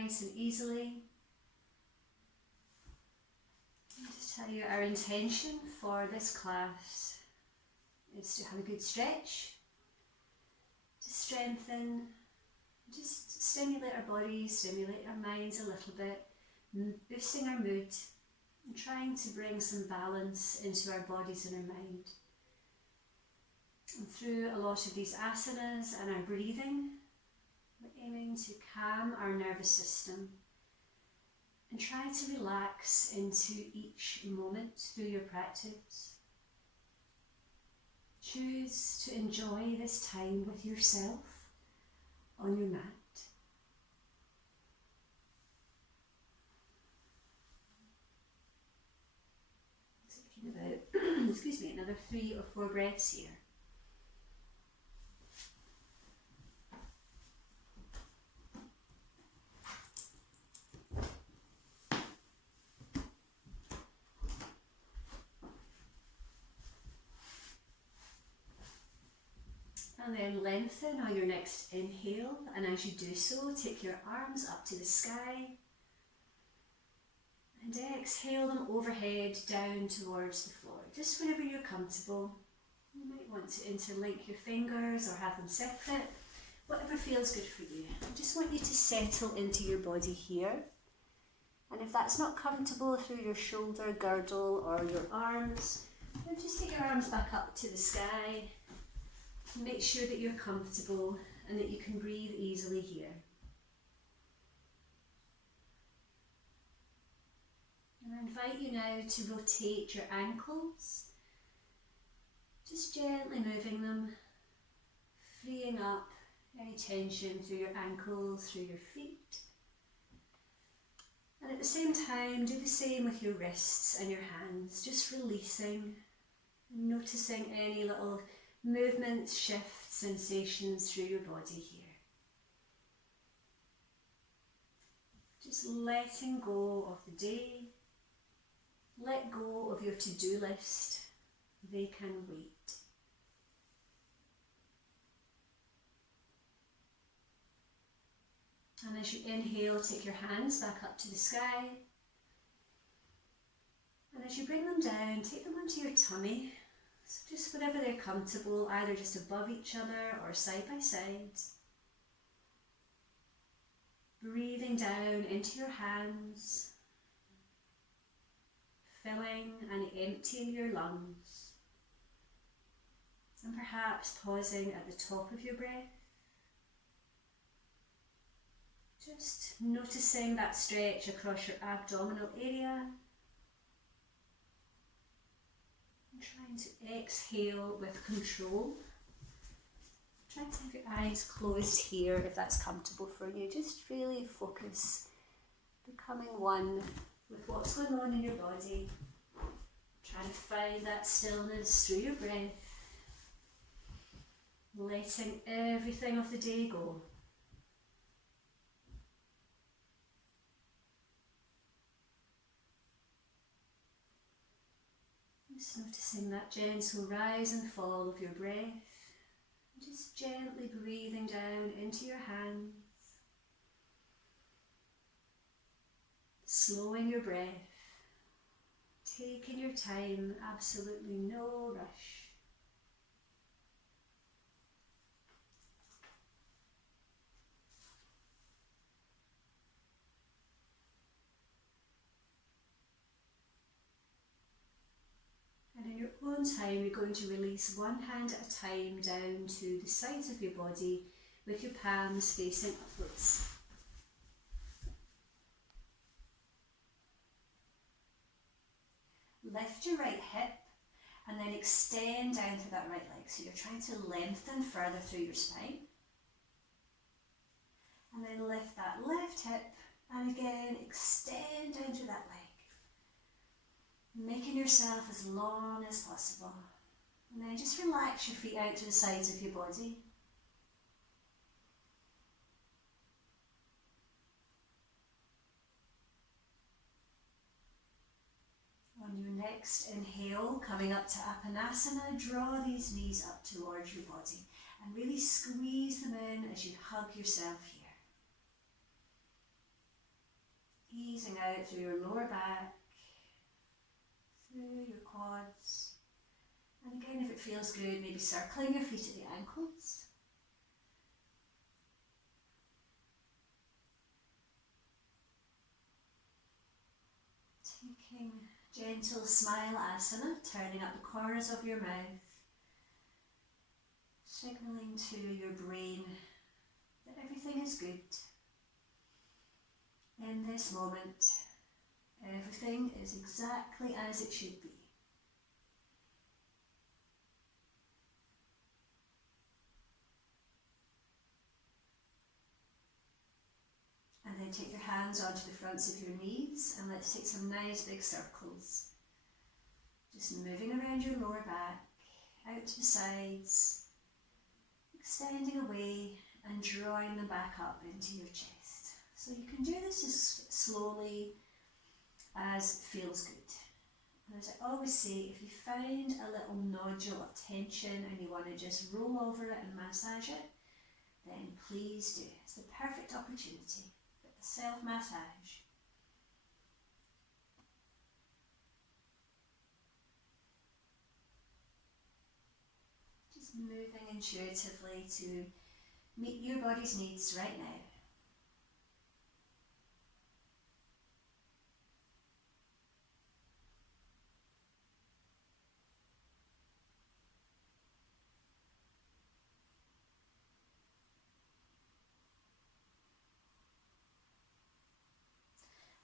nice and easily. I'll just tell you our intention for this class is to have a good stretch, to strengthen, just stimulate our bodies, stimulate our minds a little bit, boosting our mood and trying to bring some balance into our bodies and our mind. And through a lot of these asanas and our breathing, we're aiming to calm our nervous system and try to relax into each moment through your practice. Choose to enjoy this time with yourself on your mat. Taking about, excuse me, another 3 or 4 breaths here. And then lengthen on your next inhale, and as you do so, take your arms up to the sky and exhale them overhead down towards the floor. Just whenever you're comfortable. You might want to interlink your fingers or have them separate, whatever feels good for you. I just want you to settle into your body here. And if that's not comfortable through your shoulder girdle or your arms, then just take your arms back up to the sky. Make sure that you're comfortable and that you can breathe easily here. And I invite you now to rotate your ankles, just gently moving them, freeing up any tension through your ankles, through your feet. And at the same time, do the same with your wrists and your hands, just releasing, noticing any little movements, shifts, sensations through your body here. Just letting go of the day. Let go of your to-do list. They can wait. And as you inhale, take your hands back up to the sky. And as you bring them down, take them onto your tummy. So just wherever they're comfortable, either just above each other or side by side. Breathing down into your hands, filling and emptying your lungs. And perhaps pausing at the top of your breath. Just noticing that stretch across your abdominal area. Trying to exhale with control. Try to have your eyes closed here if that's comfortable for you. Just really focus, becoming one with what's going on in your body. Trying to find that stillness through your breath. Letting everything of the day go. Just noticing that gentle rise and fall of your breath. Just gently breathing down into your hands. Slowing your breath. Taking your time, absolutely no rush. And in your own time, you're going to release one hand at a time down to the sides of your body with your palms facing upwards. Lift your right hip and then extend down through that right leg. So you're trying to lengthen further through your spine. And then lift that left hip and again extend down through that leg. Making yourself as long as possible. And then just relax your feet out to the sides of your body. On your next inhale, coming up to Apanasana, draw these knees up towards your body and really squeeze them in as you hug yourself here. squeezing out through your lower back, through your quads. And again, if it feels good, maybe circling your feet at the ankles. Taking gentle smile asana, turning up the corners of your mouth, signalling to your brain that everything is good. In this moment, everything is exactly as it should be. And then take your hands onto the fronts of your knees and let's take some nice big circles. Just moving around your lower back, out to the sides, extending away and drawing them back up into your chest. So you can do this as slowly as feels good. And as I always say, if you find a little nodule of tension and you want to just roll over it and massage it, then please do. It's the perfect opportunity. Self-massage. Just moving intuitively to meet your body's needs right now.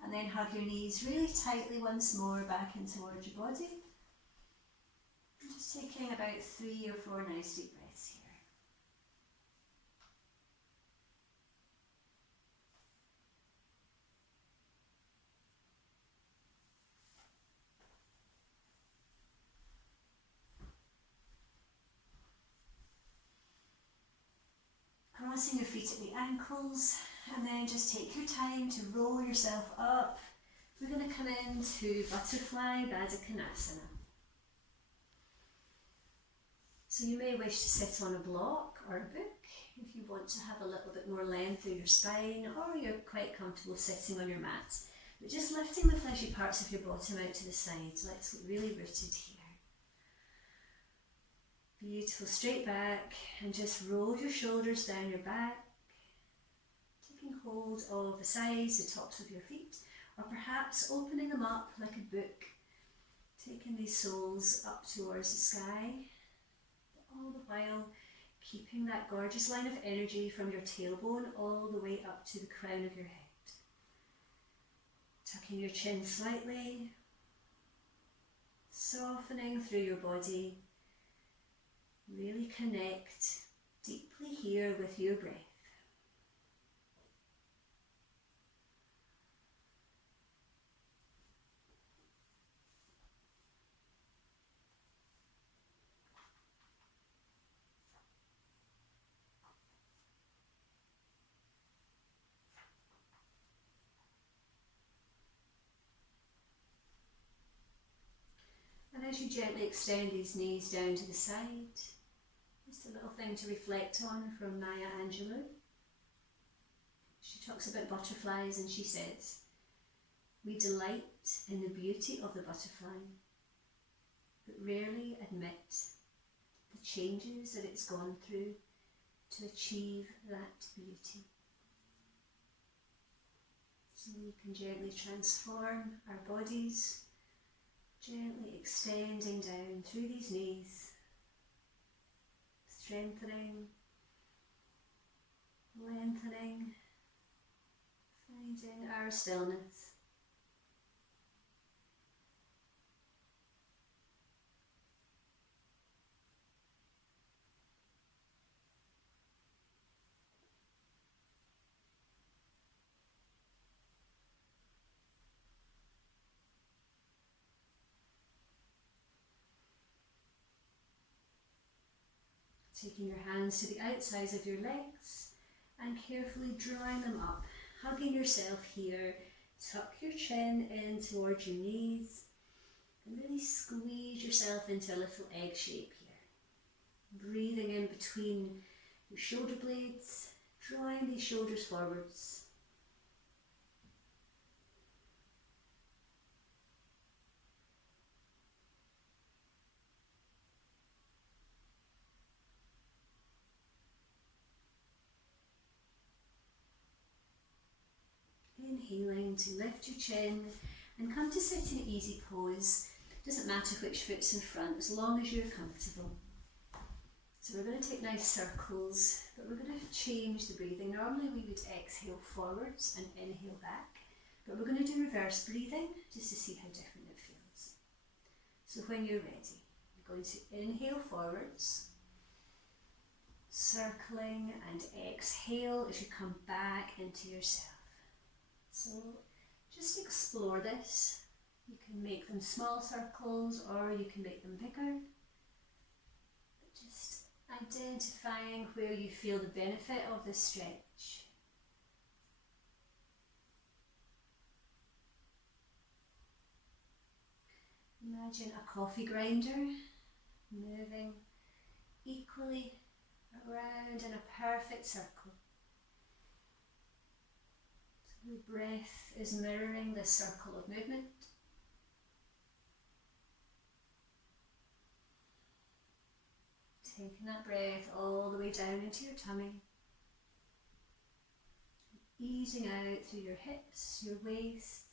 And then hug your knees really tightly once more back in towards your body. Just taking about 3 or 4 nice deep breaths here. Crossing your feet at the ankles, and then just take your time to roll yourself up. We're going to come into Butterfly Baddha Konasana. So you may wish to sit on a block or a book if you want to have a little bit more length through your spine, or you're quite comfortable sitting on your mat. But just lifting the fleshy parts of your bottom out to the side. Let's get really rooted here. Beautiful, straight back, and just roll your shoulders down your back, taking hold of the sides, the tops of your feet, or perhaps opening them up like a book, taking these soles up towards the sky, but all the while keeping that gorgeous line of energy from your tailbone all the way up to the crown of your head. Tucking your chin slightly, softening through your body. Really connect deeply here with your breath. And as you gently extend these knees down to the side, just a little thing to reflect on from Maya Angelou. She talks about butterflies and she says, "We delight in the beauty of the butterfly, but rarely admit the changes that it's gone through to achieve that beauty." So we can gently transform our bodies, gently extending down through these knees, strengthening, lengthening, finding our stillness. Taking your hands to the outsides of your legs and carefully drawing them up, hugging yourself here. Tuck your chin in towards your knees and really squeeze yourself into a little egg shape here. Breathing in between your shoulder blades, drawing these shoulders forwards. Inhaling to lift your chin and come to sit in easy pose. Doesn't matter which foot's in front, as long as you're comfortable. So we're going to take nice circles, but we're going to change the breathing. Normally we would exhale forwards and inhale back, but we're going to do reverse breathing just to see how different it feels. So when you're ready, you're going to inhale forwards, circling, and exhale as you come back into yourself. So just explore this. You can make them small circles or you can make them bigger. But just identifying where you feel the benefit of this stretch. Imagine a coffee grinder moving equally around in a perfect circle. So the breath is mirroring this circle of movement. Taking that breath all the way down into your tummy. Easing out through your hips, your waist.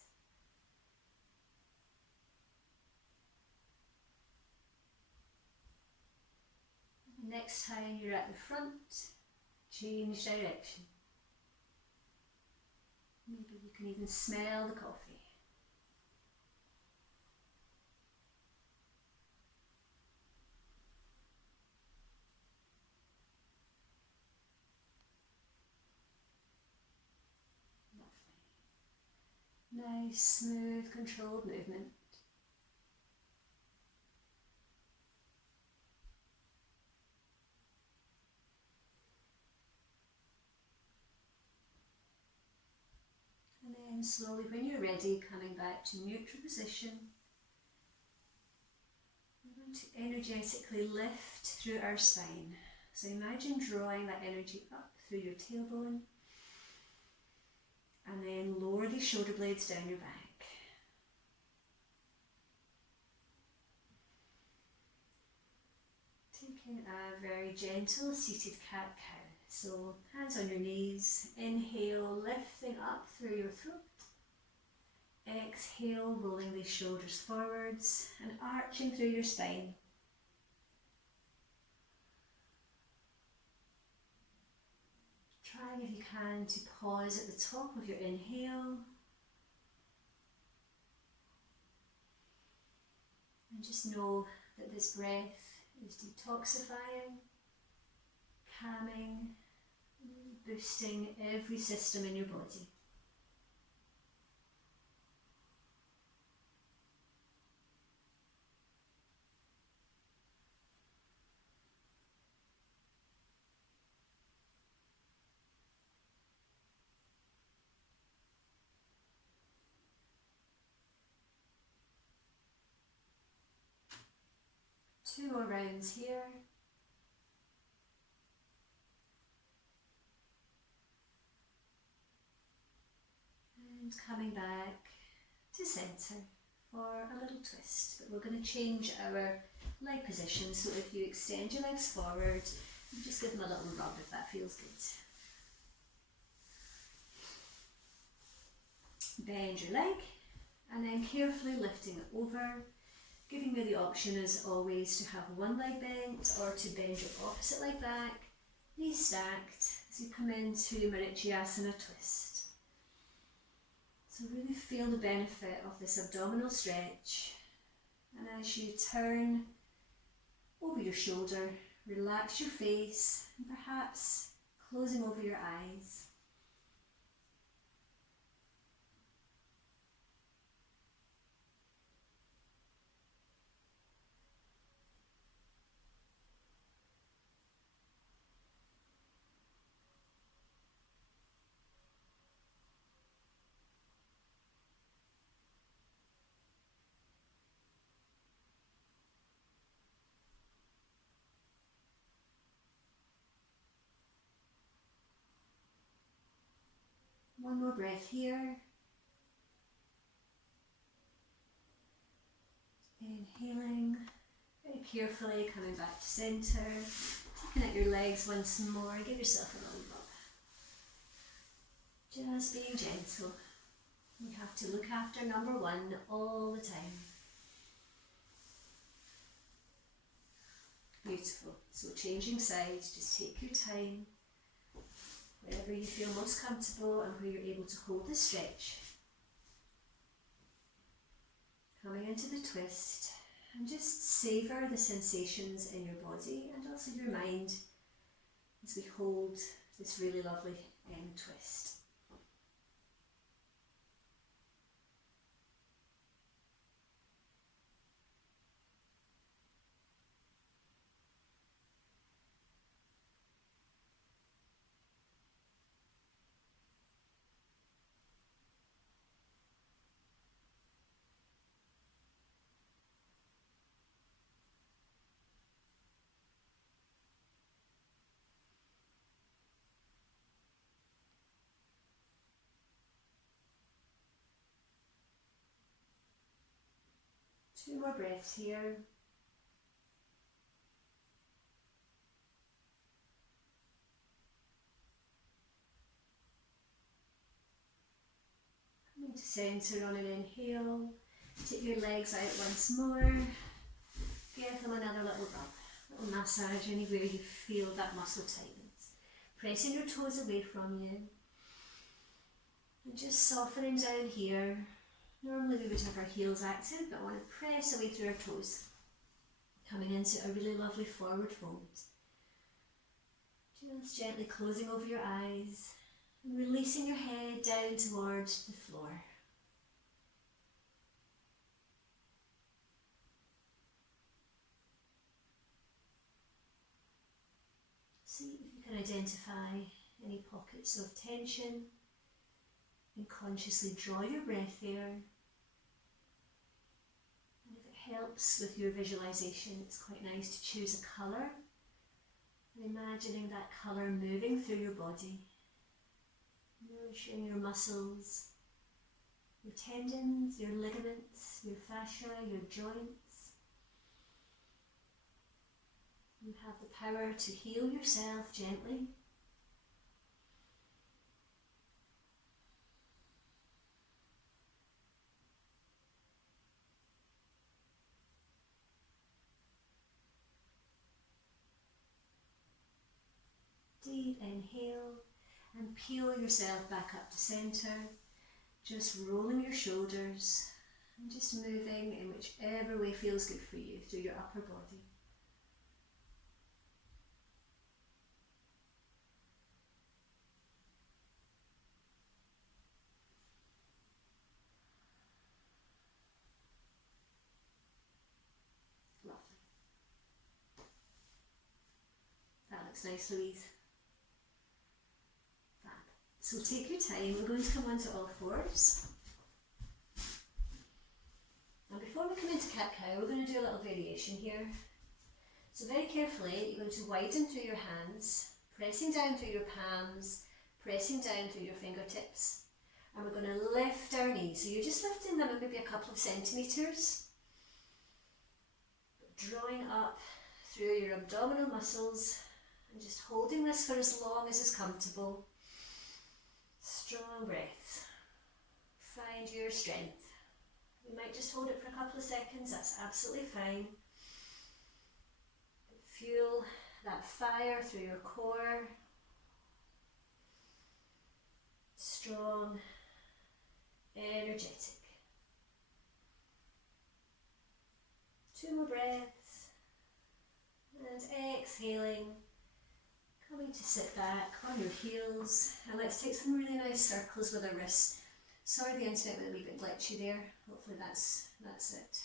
Next time you're at the front, change direction. Maybe you can even smell the coffee. Lovely. Nice, smooth, controlled movement. And then slowly, when you're ready, coming back to neutral position. We're going to energetically lift through our spine. So imagine drawing that energy up through your tailbone. And then lower the shoulder blades down your back. Taking a very gentle seated cat-cow. So hands on your knees, inhale, lifting up through your throat. Exhale, rolling the shoulders forwards and arching through your spine. Trying if you can to pause at the top of your inhale. And just know that this breath is detoxifying, calming, boosting every system in your body. Two more rounds here. And coming back to centre for a little twist. But we're going to change our leg position, so if you extend your legs forward, you just give them a little rub if that feels good. Bend your leg and then carefully lifting it over, giving you the option as always to have one leg bent or to bend your opposite leg back, knees stacked as you come into Marichyasana twist. So really feel the benefit of this abdominal stretch, and as you turn over your shoulder, relax your face and perhaps closing over your eyes. One more breath here. Inhaling, very carefully coming back to centre, taking out your legs once more, give yourself a little rub. Just being gentle. We have to look after number one all the time. Beautiful. So changing sides, just take your time, wherever you feel most comfortable and where you're able to hold the stretch. Coming into the twist, and just savour the sensations in your body and also your mind as we hold this really lovely twist. Two more breaths here. Coming to centre on an inhale. Take your legs out once more. Give them another little rub, little massage anywhere you feel that muscle tightness. Pressing your toes away from you. And just softening down here. Normally we would have our heels active, but I want to press away through our toes. Coming into a really lovely forward fold. Just gently closing over your eyes and releasing your head down towards the floor. See if you can identify any pockets of tension and consciously draw your breath there. And if it helps with your visualization, it's quite nice to choose a colour and imagining that colour moving through your body, nourishing your muscles, your tendons, your ligaments, your fascia, your joints. You have the power to heal yourself gently. Deep inhale and peel yourself back up to centre, just rolling your shoulders and just moving in whichever way feels good for you through your upper body. Lovely. That looks nice, Louise. So take your time, we're going to come onto all fours. And before we come into cat-cow, we're going to do a little variation here. So very carefully, you're going to widen through your hands, pressing down through your palms, pressing down through your fingertips. And we're going to lift our knees. So you're just lifting them maybe a couple of centimetres. Drawing up through your abdominal muscles and just holding this for as long as is comfortable. Strong breaths. Find your strength. You might just hold it for a couple of seconds, that's absolutely fine. Feel that fire through your core. Strong, energetic. Two more breaths. And exhaling. Coming to sit back on your heels, and let's take some really nice circles with our wrists. Sorry the internet went a wee bit glitchy there, hopefully that's it.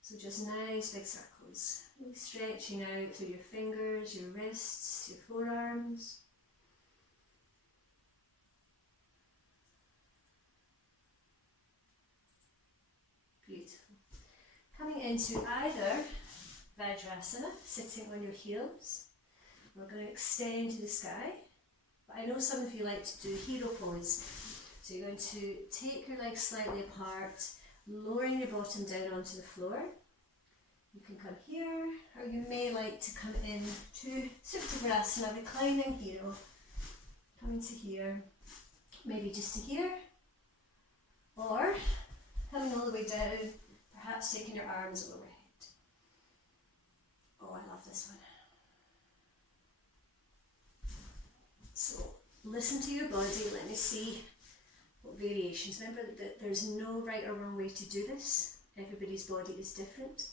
So just nice big circles, really stretching out through your fingers, your wrists, your forearms. Beautiful. Coming into either Vajrasana, sitting on your heels. We're going to extend to the sky, but I know some of you like to do hero pose. So you're going to take your legs slightly apart, lowering your bottom down onto the floor. You can come here, or you may like to come in to Supta Virasana, reclining hero. Coming to here, maybe just to here, Or coming all the way down, perhaps taking your arms overhead. Oh, I love this one. So listen to your body, let me see what variations. Remember that there's no right or wrong way to do this. Everybody's body is different,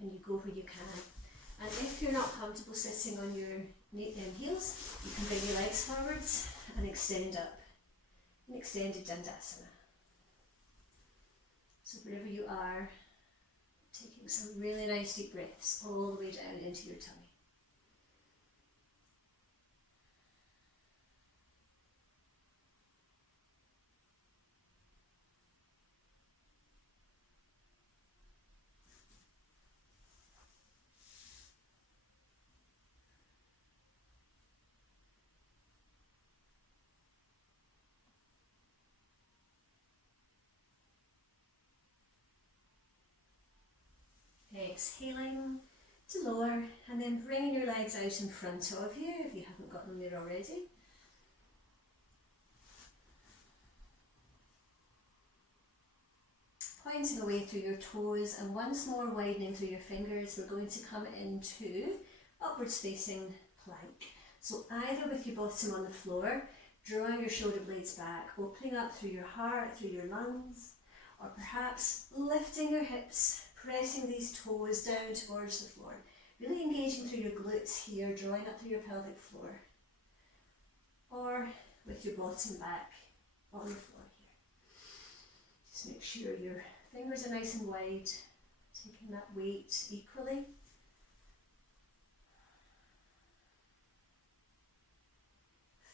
and you go where you can. And if you're not comfortable sitting on your heels, you can bring your legs forwards and extend up. An extended Dandasana. So wherever you are, taking some really nice deep breaths all the way down into your tummy. Exhaling to lower, and then bringing your legs out in front of you if you haven't got them there already. Pointing away through your toes, and once more widening through your fingers, we're going to come into upwards facing plank. So either with your bottom on the floor, drawing your shoulder blades back, opening up through your heart, through your lungs, or perhaps lifting your hips, pressing these toes down towards the floor. Really engaging through your glutes here, drawing up through your pelvic floor. Or with your bottom back on the floor here. Just make sure your fingers are nice and wide, taking that weight equally.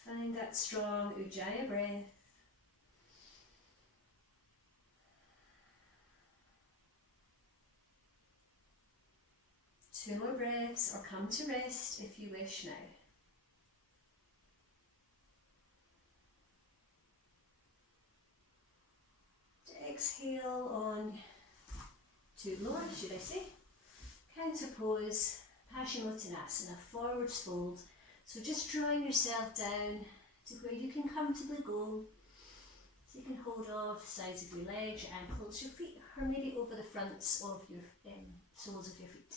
Find that strong Ujjayi breath. Two more breaths, or come to rest if you wish now. Exhale on to lower, should I say. Counter pose, Paschimottanasana, forwards fold. So just drawing yourself down to where you can comfortably go. So you can hold off the sides of your legs, your ankles, your feet, or maybe over the fronts of your soles of your feet.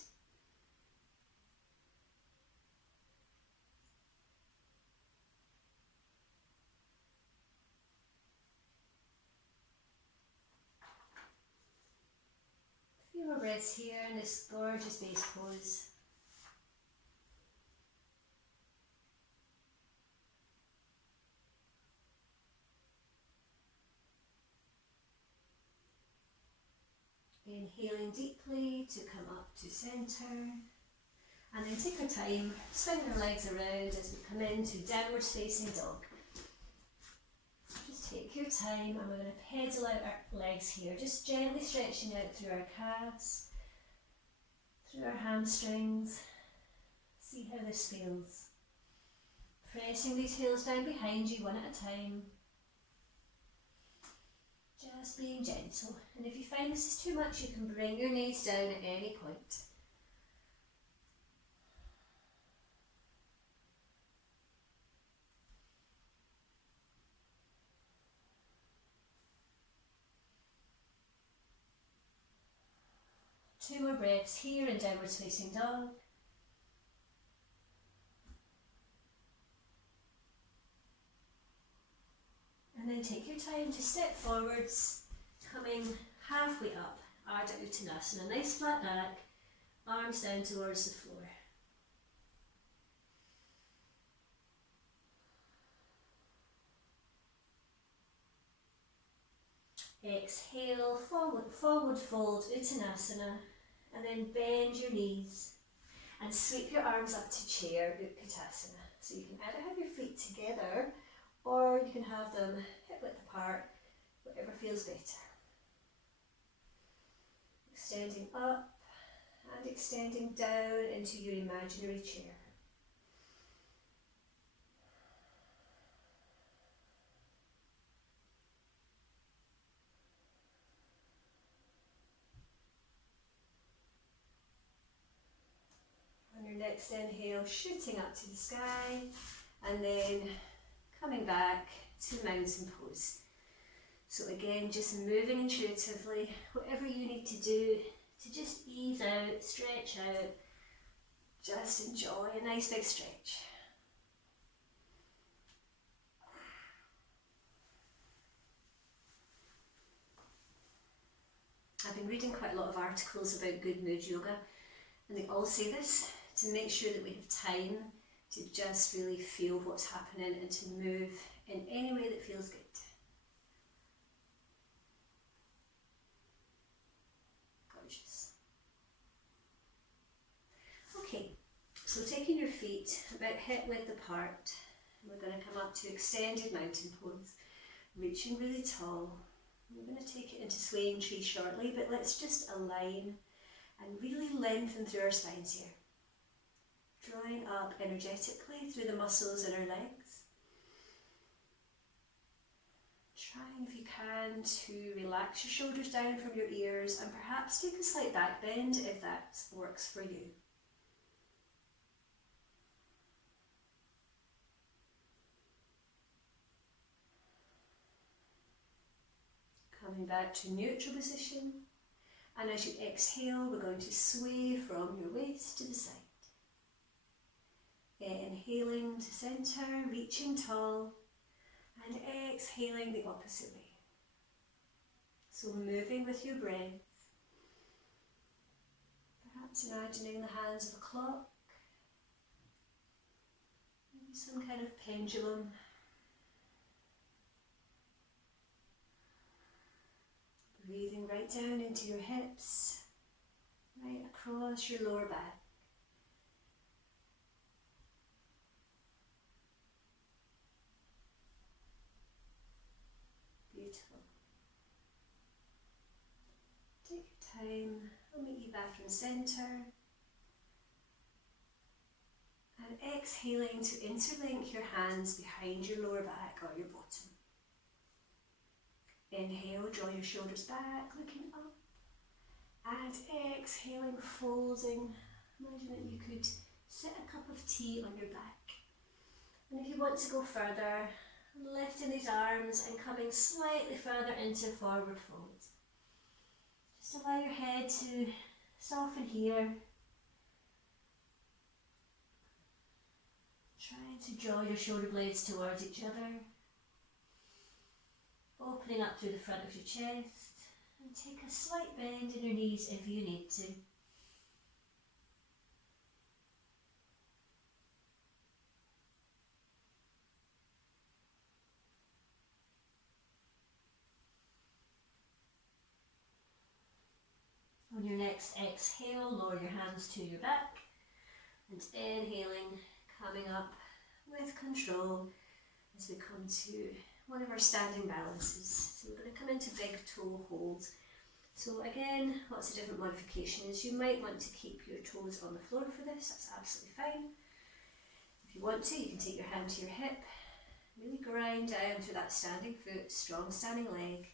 A few more breaths here in this gorgeous base pose. Inhaling deeply to come up to centre, and then take our time, swinging our legs around as we come into downwards facing dog. Just take your time, and we're going to pedal out our legs here, just gently stretching out through our calves, through our hamstrings. See how this feels. Pressing these heels down behind you one at a time. Just being gentle, and if you find this is too much, you can bring your knees down at any point. Two more breaths here in downwards facing dog. And then take your time to step forwards, coming halfway up, Ardha Uttanasana, nice flat back, arms down towards the floor. Exhale, forward fold, Uttanasana, and then bend your knees and sweep your arms up to chair, Utkatasana. So you can either have your feet together, or you can have them hip width apart, whatever feels better. Extending up and extending down into your imaginary chair. On your next inhale, shooting up to the sky, and then coming back to mountain pose. So again, just moving intuitively, whatever you need to do to just ease out, stretch out, just enjoy a nice big stretch. I've been reading quite a lot of articles about good mood yoga, and they all say this, to make sure that we have time to just really feel what's happening and to move in any way that feels good. Gorgeous. Okay, so taking your feet about hip width apart, we're going to come up to extended mountain pose, reaching really tall. We're going to take it into swaying tree shortly, but let's just align and really lengthen through our spines here. Drawing up energetically through the muscles in our legs. Trying, if you can, to relax your shoulders down from your ears and perhaps take a slight back bend if that works for you. Coming back to neutral position, and as you exhale, we're going to sway from your waist to the side. Inhaling to centre, reaching tall, and exhaling the opposite way. So moving with your breath, perhaps imagining the hands of a clock, maybe some kind of pendulum. Breathing right down into your hips, right across your lower back. Beautiful. Take your time, I'll meet you back in centre. And exhaling to interlink your hands behind your lower back or your bottom. Inhale, draw your shoulders back, looking up. And exhaling, folding. Imagine that you could set a cup of tea on your back. And if you want to go further, lifting these arms and coming slightly further into forward fold. Just allow your head to soften here. Trying to draw your shoulder blades towards each other. Opening up through the front of your chest, and take a slight bend in your knees if you need to. On your next exhale, lower your hands to your back, and inhaling, coming up with control as we come to one of our standing balances. So we're going to come into big toe hold. So again, lots of different modifications. You might want to keep your toes on the floor for this, that's absolutely fine. If you want to, you can take your hand to your hip, really grind down through that standing foot, strong standing leg,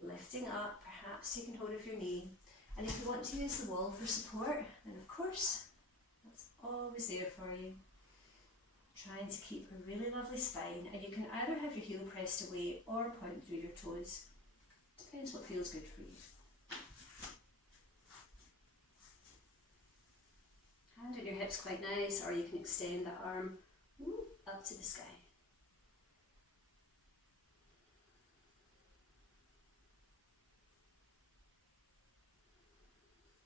lifting up, perhaps taking hold of your knee. And if you want to use the wall for support, then of course, that's always there for you. Trying to keep a really lovely spine, and you can either have your heel pressed away or point through your toes. Depends what feels good for you. Hand on your hips quite nice, or you can extend the arm up to the sky.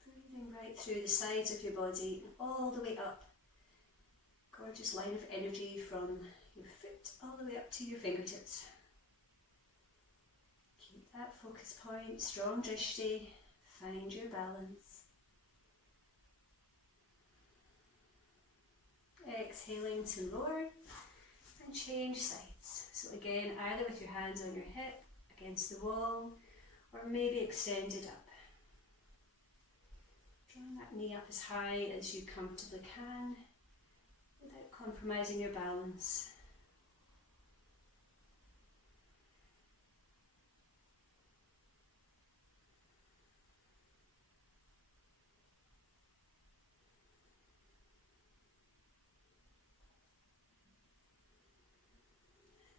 Breathing right through the sides of your body and all the way up. Gorgeous line of energy from your foot all the way up to your fingertips. Keep that focus point, strong drishti, find your balance. Exhaling to lower and change sides. So again, either with your hands on your hip, against the wall, or maybe extended up. Drawing that knee up as high as you comfortably can, without compromising your balance.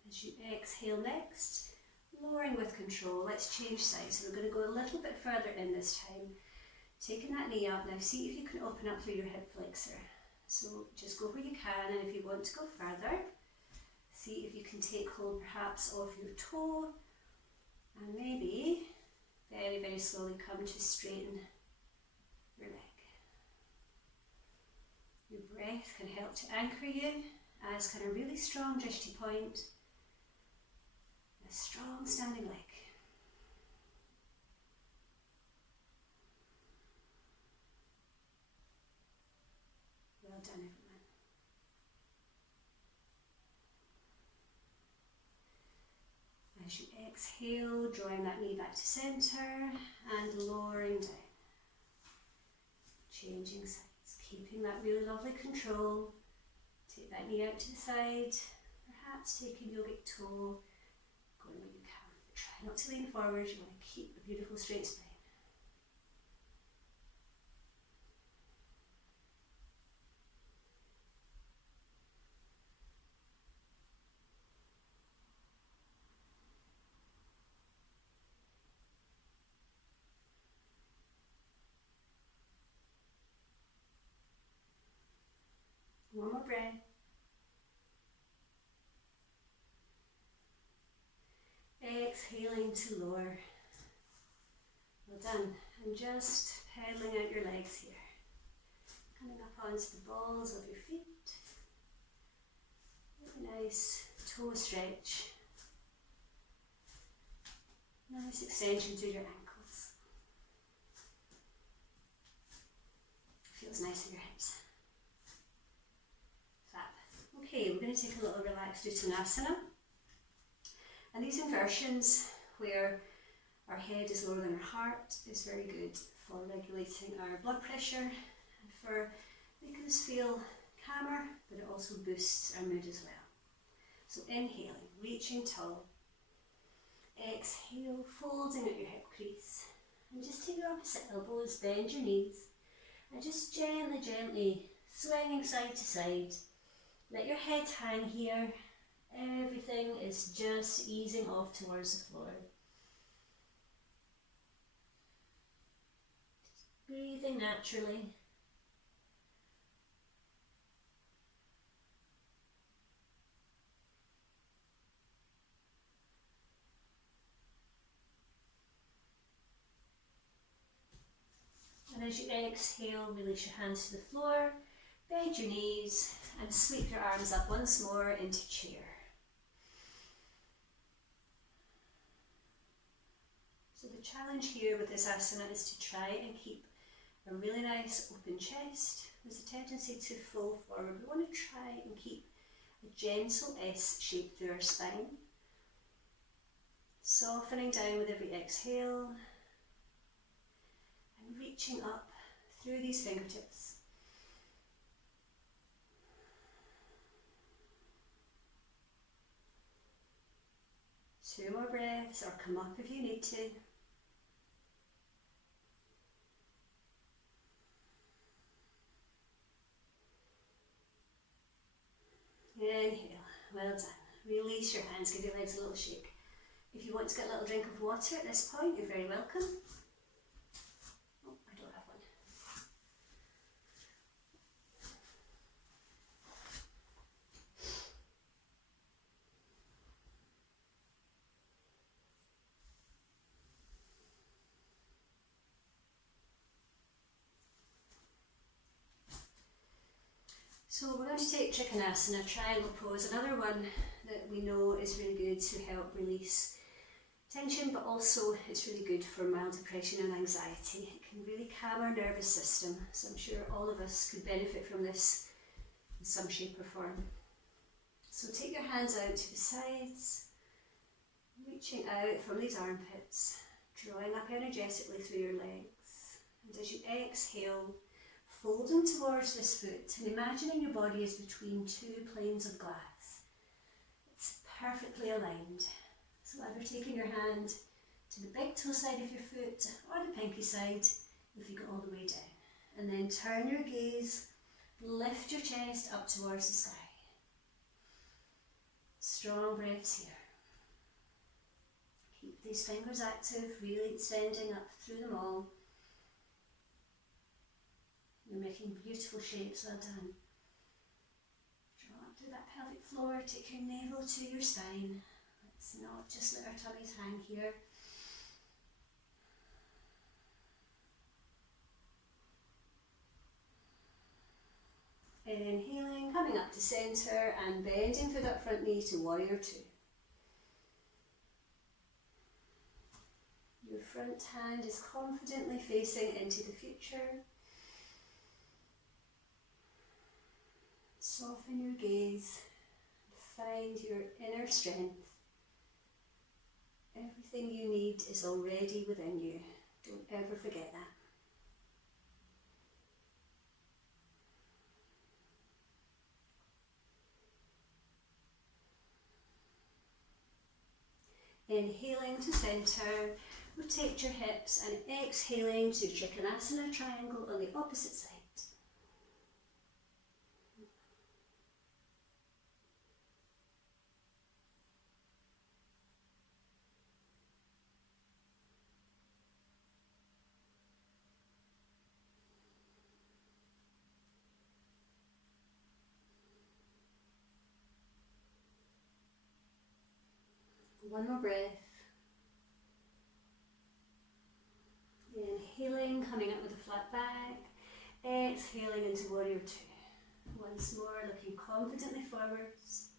As you exhale next, lowering with control. Let's change sides. So we're going to go a little bit further in this time. Taking that knee up. Now see if you can open up through your hip flexor. So just go where you can, and if you want to go further, see if you can take hold perhaps of your toe, and maybe very, very slowly come to straighten your leg. Your breath can help to anchor you as kind of really strong drishti point, a strong standing leg. Well done, everyone. As you exhale, drawing that knee back to centre and lowering down. Changing sides, keeping that really lovely control. Take that knee out to the side, perhaps taking yogic toe, going where you can. But try not to lean forward, you want to keep a beautiful straight spine. One more breath. Exhaling to lower. Well done. And just pedaling out your legs here. Coming up onto the balls of your feet. Really nice toe stretch. Nice extension through your ankles. Feels nice in your hips. Okay, we're going to take a little relaxed Uttanasana. And these inversions where our head is lower than our heart is very good for regulating our blood pressure and for making us feel calmer, but it also boosts our mood as well. So inhaling, reaching tall. Exhale, folding at your hip crease. And just take your opposite elbows, bend your knees, and just gently, gently swinging side to side. Let your head hang here. Everything is just easing off towards the floor. Just breathing naturally. And as you exhale, release your hands to the floor, bend your knees, and sweep your arms up once more into chair. So the challenge here with this asana is to try and keep a really nice open chest. There's a tendency to fall forward. We want to try and keep a gentle S shape through our spine. Softening down with every exhale and reaching up through these fingertips. Two more breaths, or come up if you need to. Inhale, well done. Release your hands, give your legs a little shake. If you want to get a little drink of water at this point, you're very welcome. Oh, I don't have one. So we're going to take Trikonasana, triangle pose, another one that we know is really good to help release tension, but also it's really good for mild depression and anxiety. It can really calm our nervous system, so I'm sure all of us could benefit from this in some shape or form. So take your hands out to the sides, reaching out from these armpits, drawing up energetically through your legs, and as you exhale, folding towards this foot and imagining your body is between two planes of glass. It's perfectly aligned. So either taking your hand to the big toe side of your foot or the pinky side if you go all the way down. And then turn your gaze, lift your chest up towards the sky. Strong breaths here. Keep these fingers active, really extending up through them all. You're making beautiful shapes, well done. Draw up through that pelvic floor, take your navel to your spine. Let's not just let our tummies hang here. Inhaling, coming up to centre and bending through that front knee to warrior two. Your front hand is confidently facing into the future. Soften your gaze, find your inner strength. Everything you need is already within you. Don't ever forget that. Inhaling to centre, rotate your hips, and exhaling to Trikonasana triangle on the opposite side. One more breath. Inhaling, coming up with a flat back. Exhaling into warrior two. Once more, looking confidently forwards.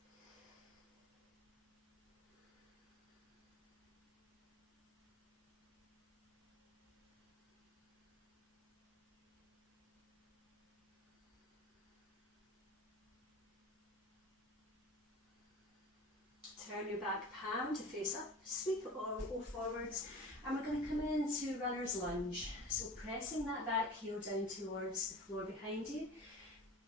Turn your back palm to face up, sweep it all forwards, and we're going to come into runner's lunge. So pressing that back heel down towards the floor behind you.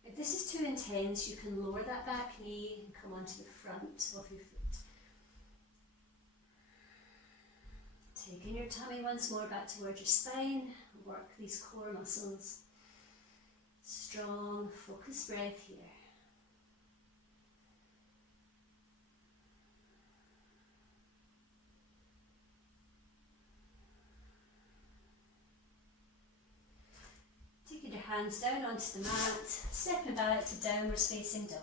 If this is too intense, you can lower that back knee and come onto the front of your foot. Taking your tummy once more back towards your spine, work these core muscles. Strong, focused breath here. Taking your hands down onto the mat, stepping back to downwards facing dog.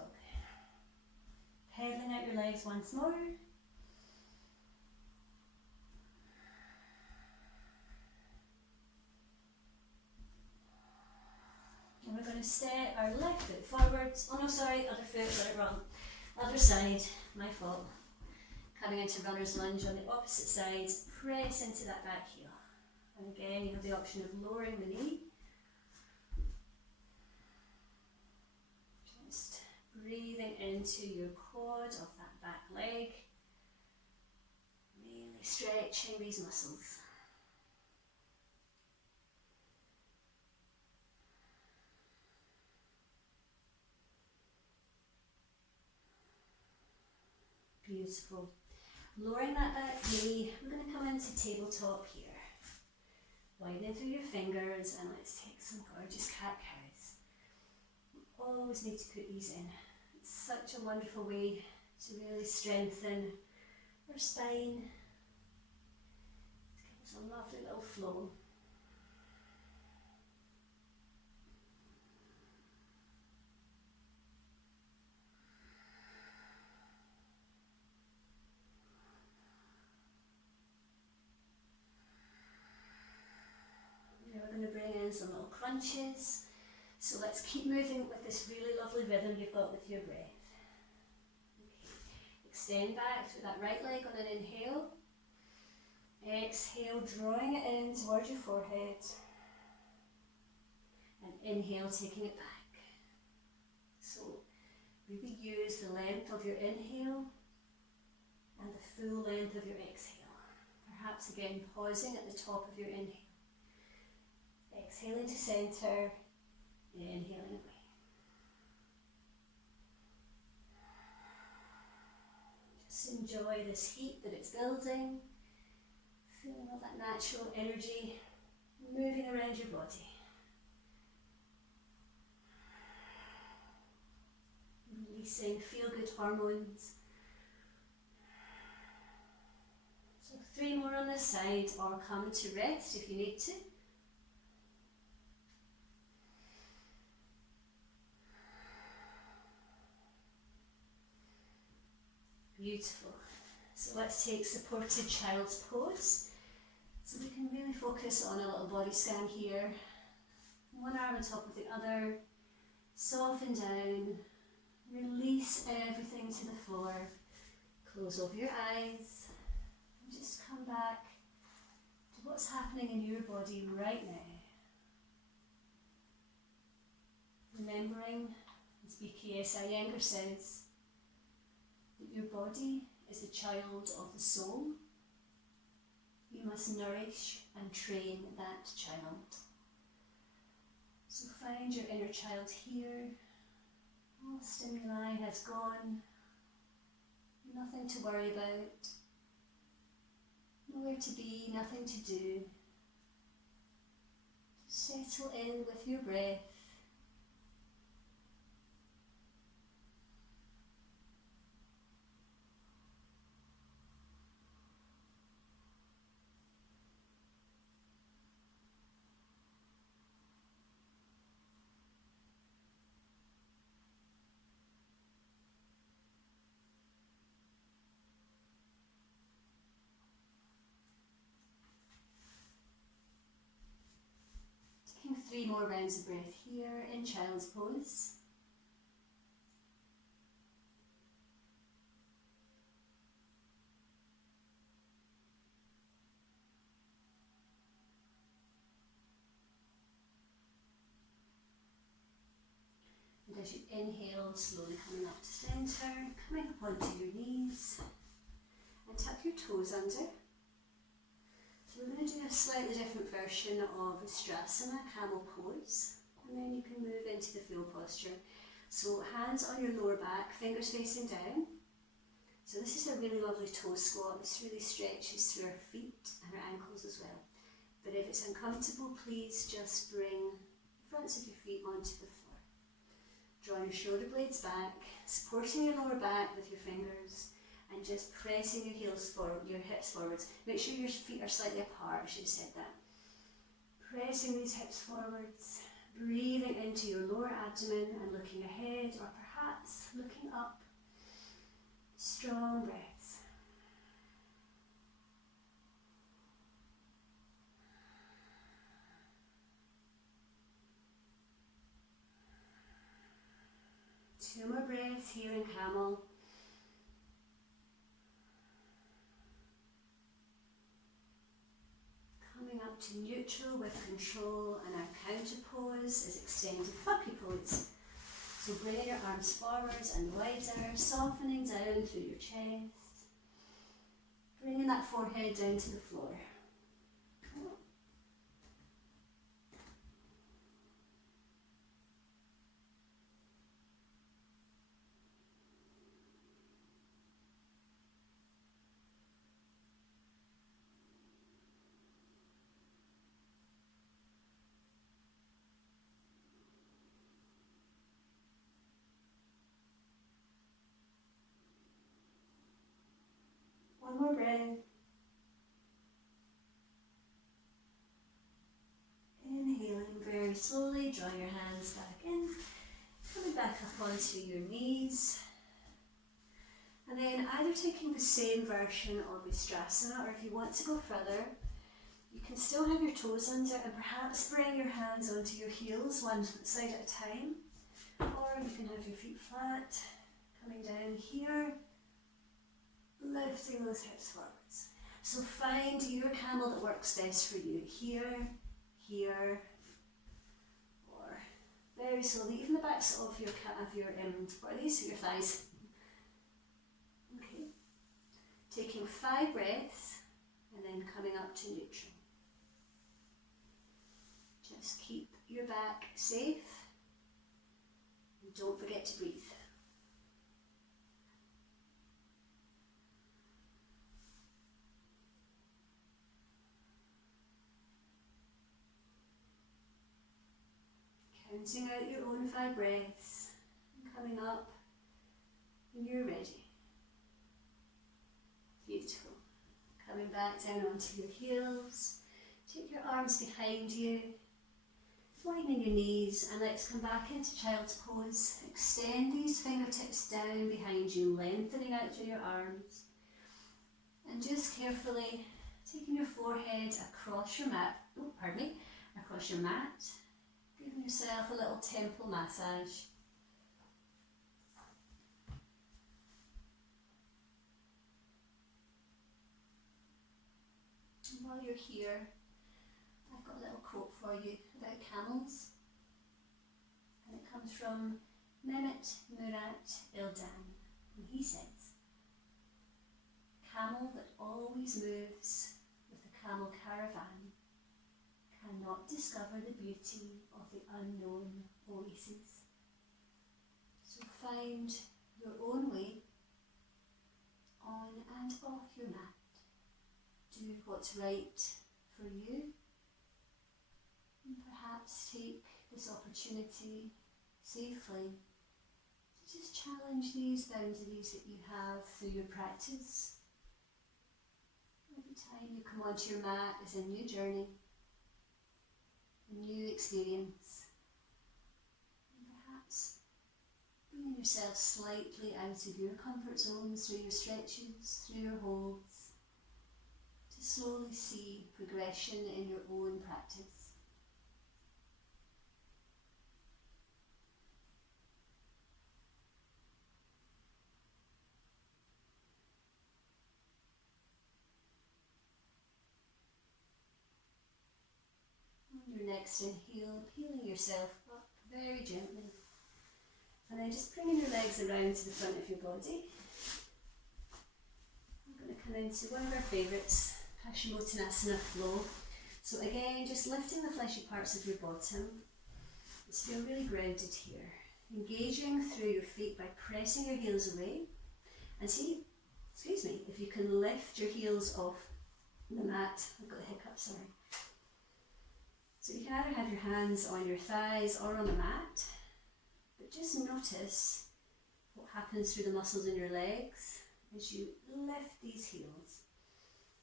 Pedaling out your legs once more. And we're going to step our left foot forwards. Oh no, sorry, other foot, got it wrong. Other side, my fault. Coming into runner's lunge on the opposite side, press into that back heel. And again, you have the option of lowering the knee. Just breathing into your quad of that back leg. Really stretching these muscles. Beautiful. Lowering that back knee, we're going to come into tabletop here. Widening through your fingers, and let's take some gorgeous cat-cows. Always need to put these in. It's such a wonderful way to really strengthen our spine. It gives us a lovely little flow. Now we're going to bring in some little crunches. So let's keep moving with this really lovely rhythm you've got with your breath. Okay. Extend back through that right leg on an inhale. Exhale, drawing it in towards your forehead. And inhale, taking it back. So really use the length of your inhale and the full length of your exhale. Perhaps again pausing at the top of your inhale. Exhaling to centre. Inhaling away. Just enjoy this heat that it's building. Feeling all that natural energy moving around your body. Releasing feel-good hormones. So 3 more more on this side or come to rest if you need to. Beautiful. So let's take supported child's pose. So we can really focus on a little body scan here. One arm on top of the other. Soften down. Release everything to the floor. Close over your eyes. And just come back to what's happening in your body right now. Remembering, as BKS Iyengar says, that your body is the child of the soul. You must nourish and train that child. So find your inner child here. All stimuli has gone. Nothing to worry about. Nowhere to be, nothing to do. Settle in with your breath. Taking 3 more rounds of breath here in child's pose. And as you inhale, slowly coming up to centre, coming up onto your knees, and tuck your toes under. So we're going to do a slightly different version of Vistrasana, camel pose, and then you can move into the full posture. So hands on your lower back, fingers facing down. So this is a really lovely toe squat. This really stretches through our feet and our ankles as well. But if it's uncomfortable, please just bring the fronts of your feet onto the floor. Draw your shoulder blades back, supporting your lower back with your fingers, and just pressing your heels forward, your hips forwards. Make sure your feet are slightly apart, I should have said that. Pressing these hips forwards, breathing into your lower abdomen and looking ahead, or perhaps looking up. Strong breaths. Two more breaths here in camel. Coming up to neutral with control, and our counter pose is extended puppy pose. So bringing your arms forwards and wider, softening down through your chest, bringing that forehead down to the floor. One more breath. Inhaling very slowly, draw your hands back in, coming back up onto your knees. And then either taking the same version of Vistrasana, or if you want to go further, you can still have your toes under and perhaps bring your hands onto your heels, one side at a time. Or you can have your feet flat, coming down here, lifting those hips forwards. So find your camel that works best for you. Here, here, or very slowly, even the backs of your what are these? Your thighs. Okay. Taking 5 breaths and then coming up to neutral. Just keep your back safe and don't forget to breathe. Counting out your own 5 breaths, and coming up when you're ready. Beautiful. Coming back down onto your heels. Take your arms behind you. Widening your knees, and let's come back into child's pose. Extend these fingertips down behind you, lengthening out through your arms. And just carefully taking your forehead across your mat, across your mat, giving yourself a little temple massage. And while you're here, I've got a little quote for you about camels, and it comes from Mehmet Murat Ildan, and he says, "Camel that always moves with the camel caravan cannot discover the beauty of the unknown oases." So find your own way on and off your mat. Do what's right for you, and perhaps take this opportunity safely to just challenge these boundaries that you have through your practice. Every time you come onto your mat is a new journey, a new experience, and perhaps bringing yourself slightly out of your comfort zones through your stretches, through your holds, to slowly see progression in your own practice. On your next inhale, peeling yourself up very gently, and then just bringing your legs around to the front of your body. I'm going to come into one of our favourites, Paschimottanasana flow. So again, just lifting the fleshy parts of your bottom. Just feel really grounded here. Engaging through your feet by pressing your heels away. And see, if you can lift your heels off the mat. I've got a hiccup, sorry. So you can either have your hands on your thighs or on the mat, but just notice what happens through the muscles in your legs as you lift these heels.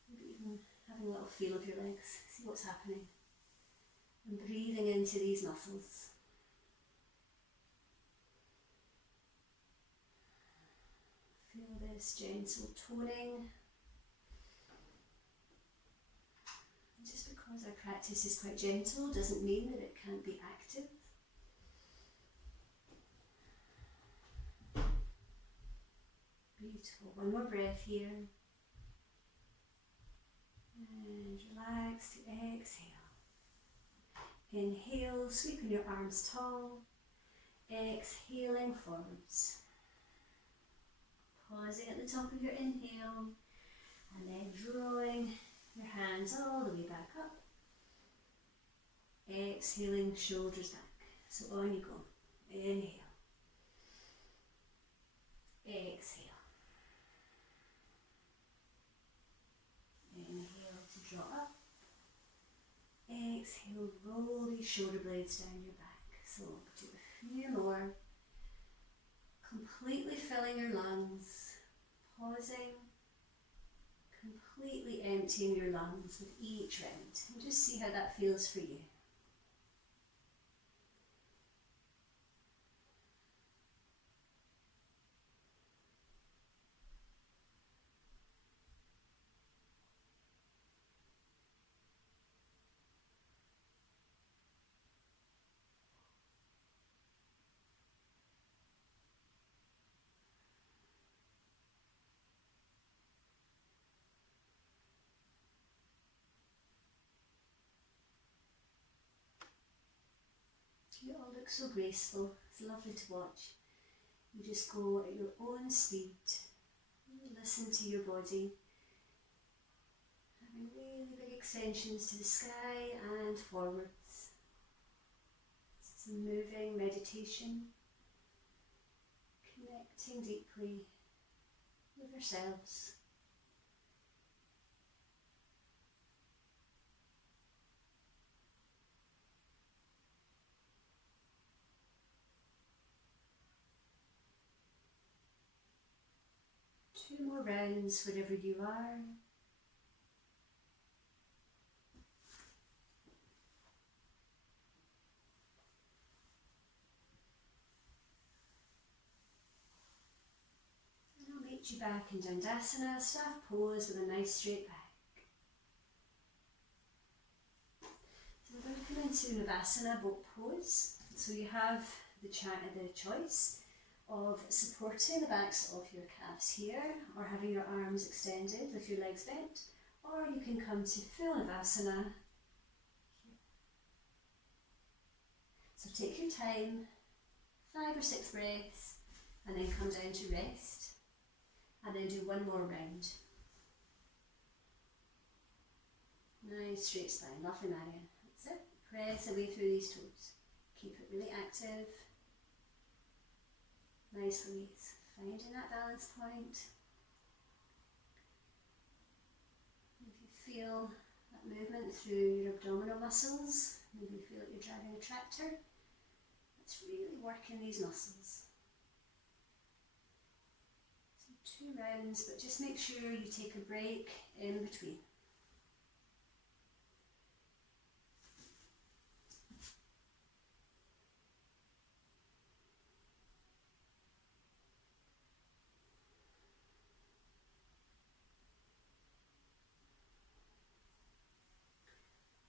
Maybe even having a little feel of your legs, see what's happening. And breathing into these muscles. Feel this gentle toning. Just because our practice is quite gentle doesn't mean that it can't be active. Beautiful. One more breath here. And relax to exhale. Inhale, sweeping your arms tall. Exhaling forwards. Pausing at the top of your inhale. And then drawing your hands all the way back up. Exhaling, shoulders back. So on you go. Inhale. Exhale. Inhale to draw up. Exhale, roll these shoulder blades down your back. So do a few more. Completely filling your lungs. Pausing. Completely emptying your lungs with each round. And just see how that feels for you. You all look so graceful. It's lovely to watch. You just go at your own speed. Listen to your body. Having really big extensions to the sky and forwards. It's a moving meditation. Connecting deeply with ourselves. Two more rounds wherever you are. meet you back in Dandasana, staff pose with a nice straight back. So we're going to come into Navasana boat pose. So you have the choice of supporting the backs of your calves here, or having your arms extended with your legs bent, or you can come to full Navasana here. So take your time, 5 or 6 breaths, and then come down to rest, and then do one more round. Nice straight spine, lovely Marion. That's it. Press away through these toes. Keep it really active. Nice Louise. Finding that balance point. If you feel that movement through your abdominal muscles, maybe you feel like you're driving a tractor, it's really working these muscles. So 2 rounds, but just make sure you take a break in between.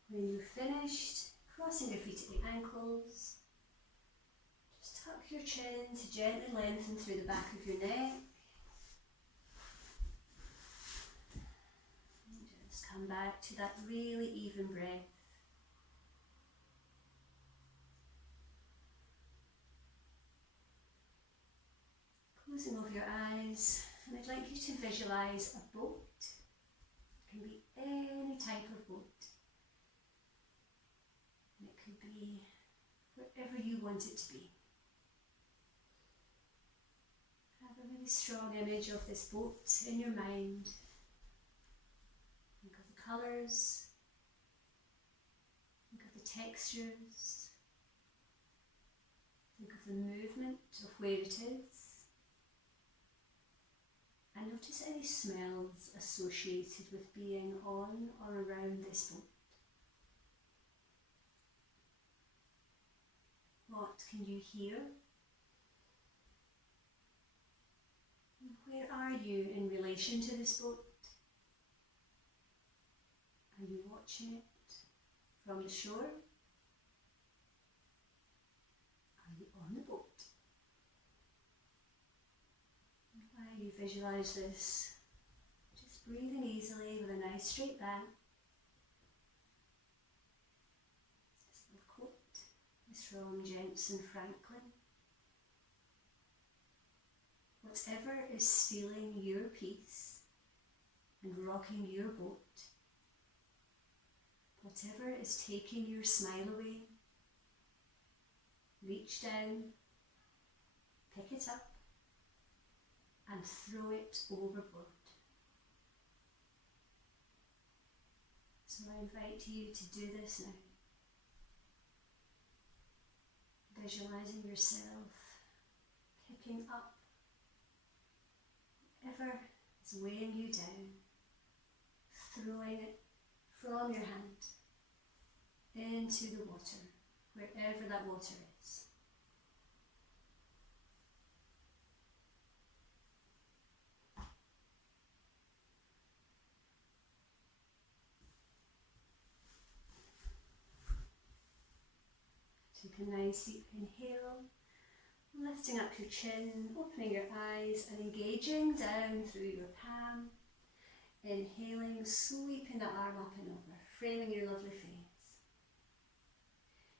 When you're finished, crossing your feet at the ankles, just tuck your chin to gently lengthen through the back of your neck. And just come back to that really even breath. Closing over your eyes, and I'd like you to visualise a boat. It can be any type of boat. And it could be wherever you want it to be. Have a really strong image of this boat in your mind. Think of the colours, think of the textures, think of the movement of where it is, and notice any smells associated with being on or around this boat. What can you hear? And where are you in relation to this boat? Are you watching it from the shore? Are you on the boat? And while you visualise this, just breathing easily with a nice straight back. From Jensen Franklin. Whatever is stealing your peace and rocking your boat, whatever is taking your smile away, reach down, pick it up and throw it overboard. So I invite you to do this now. Visualising yourself picking up whatever is weighing you down, throwing it from your hand into the water, wherever that water is. Take a nice deep inhale, lifting up your chin, opening your eyes and engaging down through your palm. Inhaling, sweeping the arm up and over, framing your lovely face.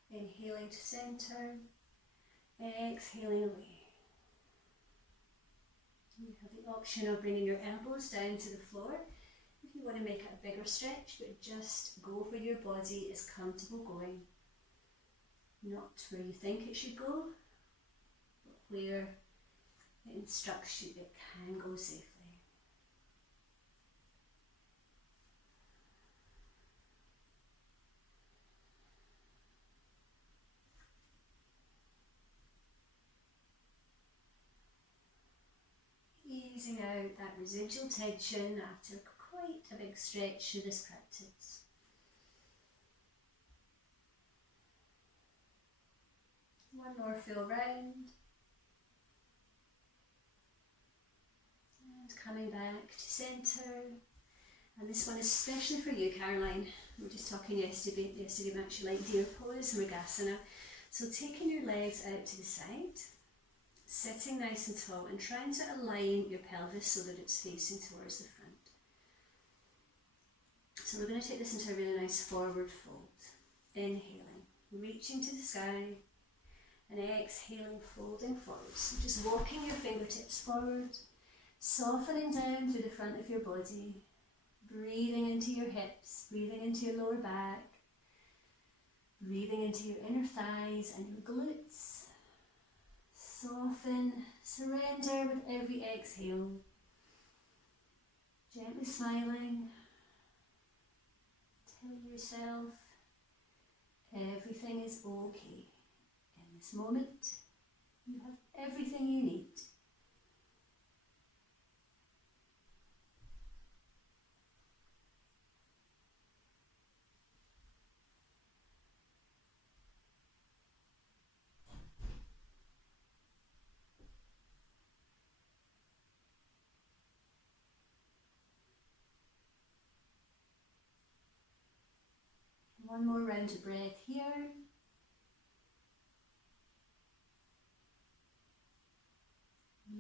Inhaling to centre, exhaling away. You have the option of bringing your elbows down to the floor if you want to make it a bigger stretch, but just go where your body is comfortable going. Not where you think it should go, but where it instructs you it can go safely. Easing out that residual tension after quite a big stretch through this practice. One more full round. And coming back to centre. And this one is especially for you, Caroline. We were just talking yesterday about you like deer pose, Mrigasana. So taking your legs out to the side, sitting nice and tall, and trying to align your pelvis so that it's facing towards the front. So we're going to take this into a really nice forward fold. Inhaling, reaching to the sky, and exhaling, folding forward. So just walking your fingertips forward, softening down through the front of your body, breathing into your hips, breathing into your lower back, breathing into your inner thighs and your glutes. Soften, surrender with every exhale. Gently smiling. Tell yourself everything is okay. In this moment, you have everything you need. One more round of breath here.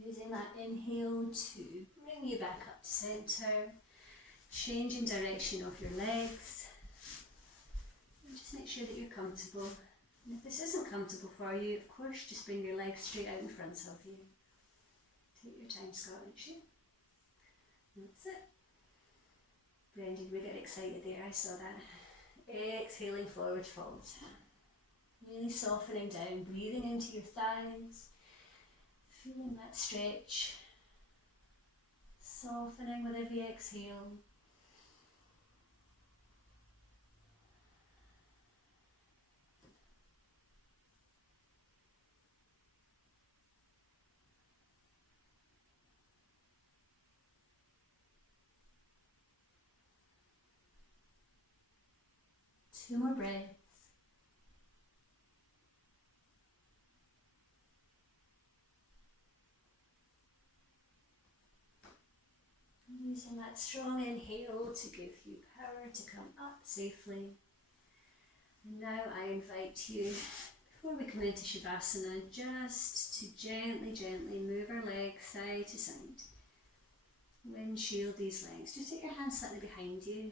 Using that inhale to bring you back up to centre, changing direction of your legs. And just make sure that you're comfortable. And if this isn't comfortable for you, of course, just bring your legs straight out in front of you. Take your time, Scott, won't you? That's it. Brendan, we get excited there, I saw that. Exhaling, forward fold. Really softening down, breathing into your thighs, feeling that stretch, softening with every exhale. Two more breaths. Using that strong inhale to give you power to come up safely. And now I invite you, before we come into Shavasana, just to gently move our legs side to side. Windshield these legs. Just take your hands slightly behind you.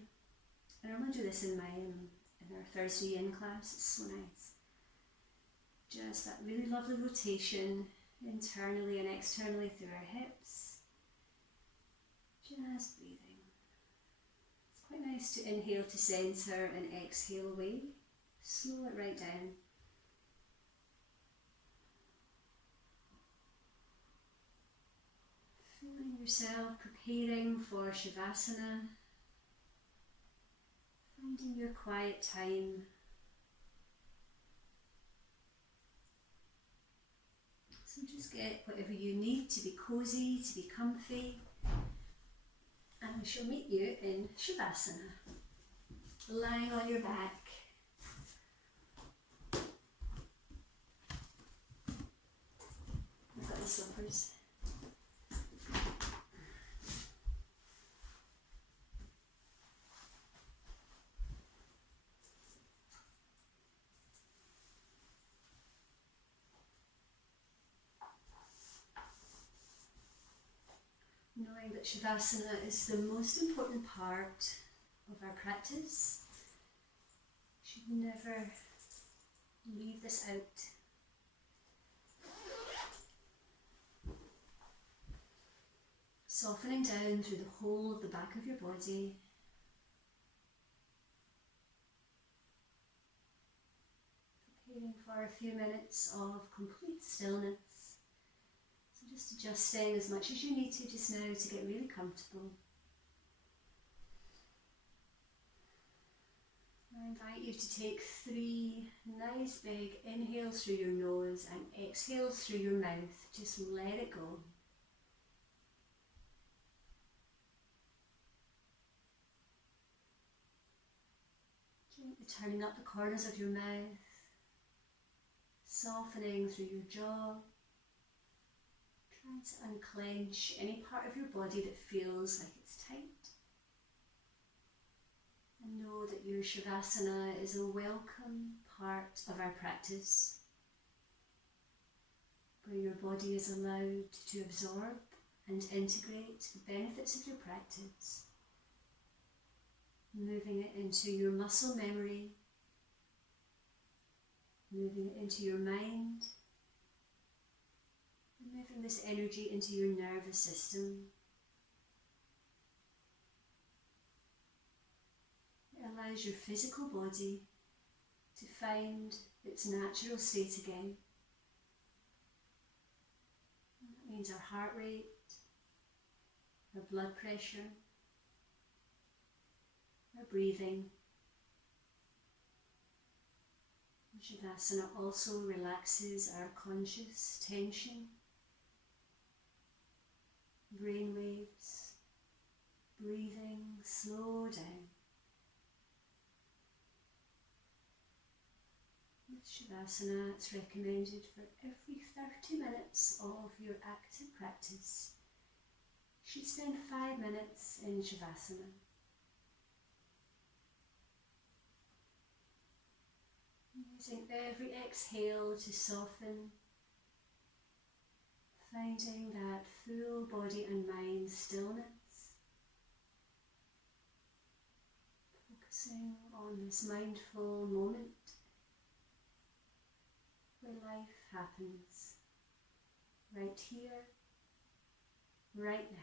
I normally do this in our Thursday in class. It's so nice. Just that really lovely rotation internally and externally through our hips. Just breathing. It's quite nice to inhale to centre and exhale away. Slow it right down. Feeling yourself preparing for Shavasana. Finding your quiet time. So just get whatever you need to be cosy, to be comfy. And we shall meet you in Shavasana. Lying on your back. I've got the slippers. Knowing that Shavasana is the most important part of our practice, should never leave this out. Softening down through the whole of the back of your body. Preparing for a few minutes of complete stillness. Just adjusting as much as you need to just now to get really comfortable. I invite you to take 3 nice big inhales through your nose and exhales through your mouth. Just let it go. Gently turning up the corners of your mouth, softening through your jaw. Trying to unclench any part of your body that feels like it's tight. And know that your Shavasana is a welcome part of our practice, where your body is allowed to absorb and integrate the benefits of your practice, moving it into your muscle memory, moving it into your mind, and moving this energy into your nervous system. It allows your physical body to find its natural state again. And that means our heart rate, our blood pressure, our breathing. Shavasana also relaxes our conscious tension, brain waves, breathing, slow down. With Shavasana, it's recommended for every 30 minutes of your active practice. You should spend 5 minutes in Shavasana. Using every exhale to soften, finding that full body and mind stillness, focusing on this mindful moment where life happens, right here, right now.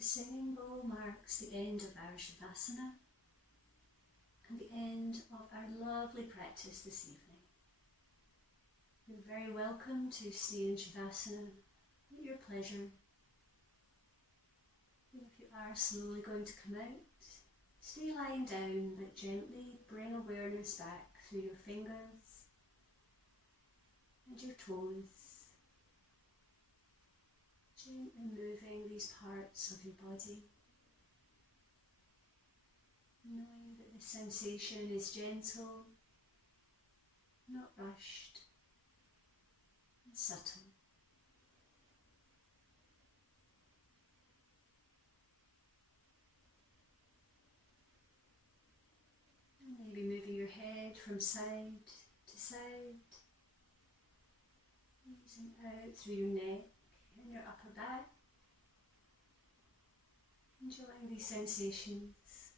The singing bowl marks the end of our Shavasana and the end of our lovely practice this evening. You're very welcome to stay in Shavasana at your pleasure. And if you are slowly going to come out, stay lying down, but gently bring awareness back through your fingers and your toes, gently moving these parts of your body, knowing that the sensation is gentle, not rushed, and subtle. And maybe moving your head from side to side, easing out through your neck and your upper back, enjoying these sensations.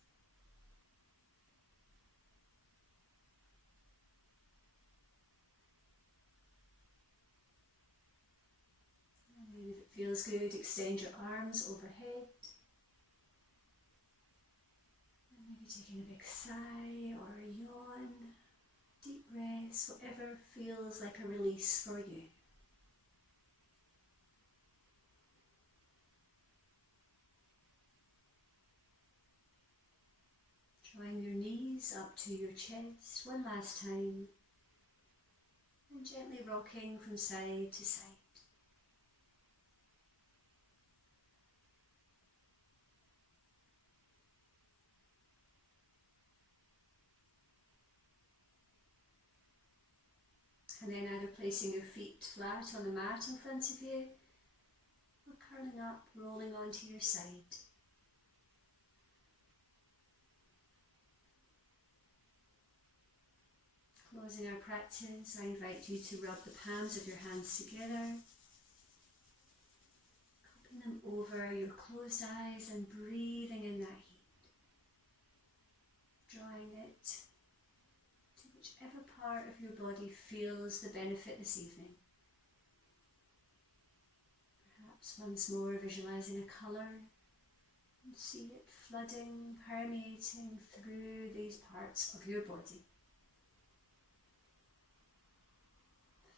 And maybe if it feels good, extend your arms overhead. And maybe taking a big sigh or a yawn, deep breaths, whatever feels like a release for you. Drawing your knees up to your chest one last time and gently rocking from side to side. And then either placing your feet flat on the mat in front of you or curling up, rolling onto your side. Closing our practice, I invite you to rub the palms of your hands together, cupping them over your closed eyes and breathing in that heat, drawing it to whichever part of your body feels the benefit this evening. Perhaps once more visualizing a colour and see it flooding, permeating through these parts of your body.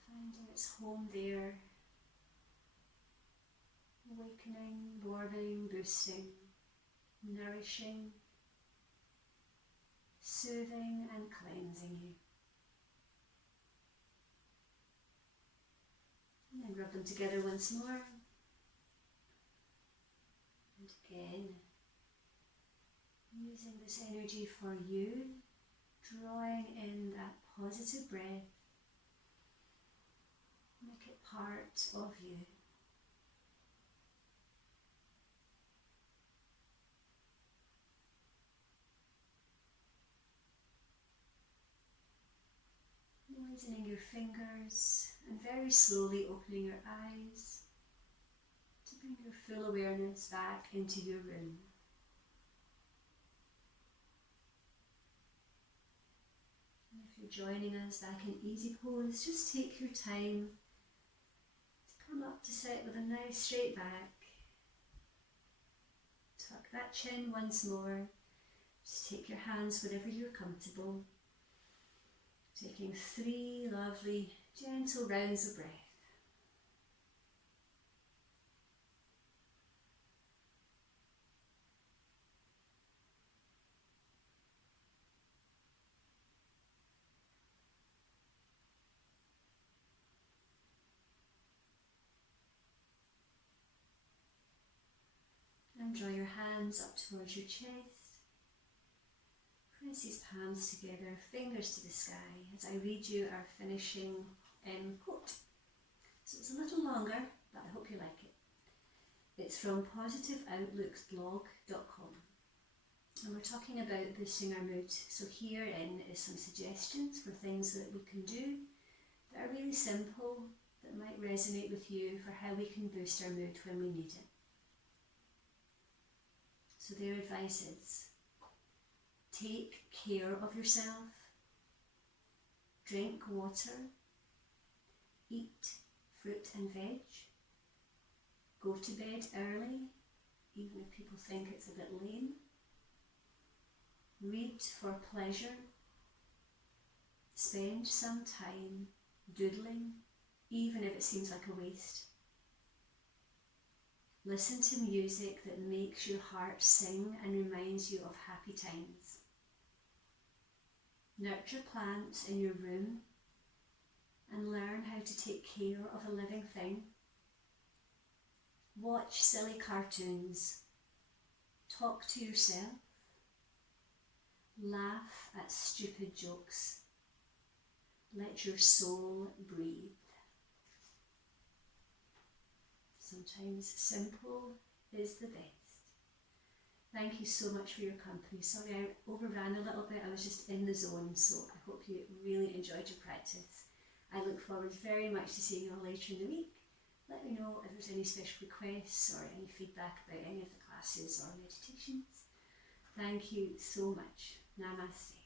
Finding its home there, awakening, warming, boosting, nourishing, soothing and cleansing you. And then rub them together once more. And again, using this energy for you, drawing in that positive breath. Make it part of you. Moistening your fingers and very slowly opening your eyes to bring your full awareness back into your room. And if you're joining us back in easy pose, just take your time. Come up to sit with a nice straight back. Tuck that chin once more. Just take your hands wherever you're comfortable. Taking 3 lovely, gentle rounds of breath. And draw your hands up towards your chest. Press these palms together, fingers to the sky, as I read you our finishing quote. So it's a little longer, but I hope you like it. It's from positiveoutlookblog.com. And we're talking about boosting our mood. So herein is some suggestions for things that we can do that are really simple, that might resonate with you for how we can boost our mood when we need it. So their advice is, take care of yourself, drink water, eat fruit and veg, go to bed early, even if people think it's a bit lame. Read for pleasure. Spend some time doodling, even if it seems like a waste. Listen to music that makes your heart sing and reminds you of happy times. Nurture plants in your room and learn how to take care of a living thing. Watch silly cartoons. Talk to yourself. Laugh at stupid jokes. Let your soul breathe. Sometimes simple is the best. Thank you so much for your company. Sorry I overran a little bit, I was just in the zone, so I hope you really enjoyed your practice. I look forward very much to seeing you all later in the week. Let me know if there's any special requests or any feedback about any of the classes or meditations. Thank you so much. Namaste.